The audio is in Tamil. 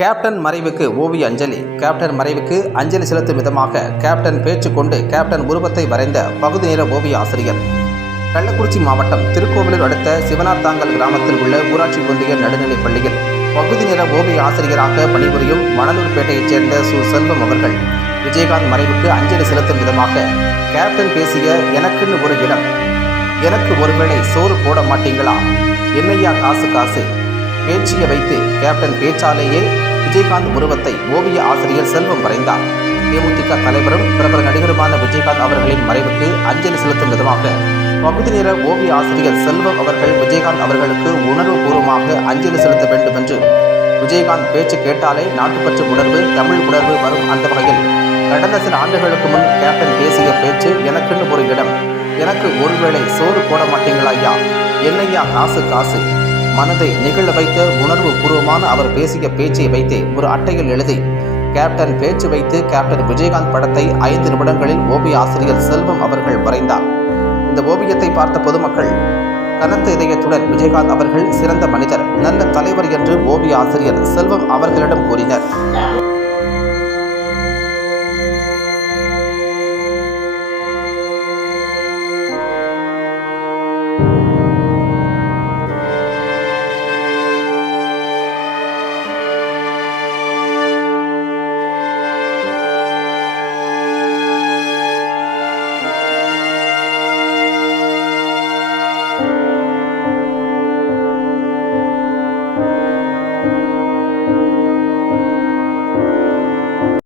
கேப்டன் மறைவுக்கு ஓவிய அஞ்சலி. கேப்டன் மறைவுக்கு அஞ்சலி செலுத்தும் விதமாக கேப்டன் பேச்சு கொண்டு கேப்டன் உருவத்தை வரைந்த பகுதி நேர ஓவிய ஆசிரியர். கள்ளக்குறிச்சி மாவட்டம் திருக்கோவிலூர் அடுத்த சிவனார்த்தாங்கல் கிராமத்தில் உள்ள ஊராட்சி ஒன்றிய நடுநிலைப் பள்ளியில் பகுதி நேர ஓவிய ஆசிரியராக பணிபுரியும் மணலூர்பேட்டையைச் சேர்ந்த செல்வம் அவர்கள் விஜயகாந்த் மறைவுக்கு அஞ்சலி செலுத்தும் விதமாக கேப்டன் பேசிய "எனக்குன்னு ஒரு இடம், எனக்கு ஒருவேளை சோறு போட மாட்டீங்களா, என்னையா காசு காசு" பேச்சியை வைத்து கேப்டன் பேச்சாலேயே விஜயகாந்த் உருவத்தை ஓவிய ஆசிரியர் செல்வம் வரைந்தார். தேமுதிக தலைவரும் பிரபல நடிகருமான விஜயகாந்த் அவர்களின் மறைவுக்கு அஞ்சலி செலுத்தும் விதமாக பகுதி நேர ஓவிய ஆசிரியர் செல்வம் அவர்கள் விஜயகாந்த் அவர்களுக்கு உணர்வுபூர்வமாக அஞ்சலி செலுத்த வேண்டும் என்று விஜயகாந்த் பேச்சு கேட்டாலே நாட்டுப்பற்று உணர்வு, தமிழ் உணர்வு வரும். அந்த வகையில் கடந்த சில ஆண்டுகளுக்கு முன் கேப்டன் பேசிய பேச்சு "எனக்குன்னு ஒரு இடம், எனக்கு ஒருவேளை சோறு போட மாட்டீங்களா ஐயா, என்னையா காசு காசு" மனதை நிகழ வைத்த உணர்வு பூர்வமான அவர் பேசிய பேச்சை வைத்து ஒரு அட்டையில் எழுதி கேப்டன் பேச்சு வைத்து கேப்டன் விஜயகாந்த் படத்தை 5 நிமிடங்களில் ஓவிய ஆசிரியர் செல்வம் அவர்கள் வரைந்தார். இந்த ஓவியத்தை பார்த்த பொதுமக்கள் கனத்த இதயத்துடன் விஜயகாந்த் அவர்கள் சிறந்த மனிதர், நல்ல தலைவர் என்று ஓவிய ஆசிரியர் செல்வம் அவர்களிடம் கூறினர்.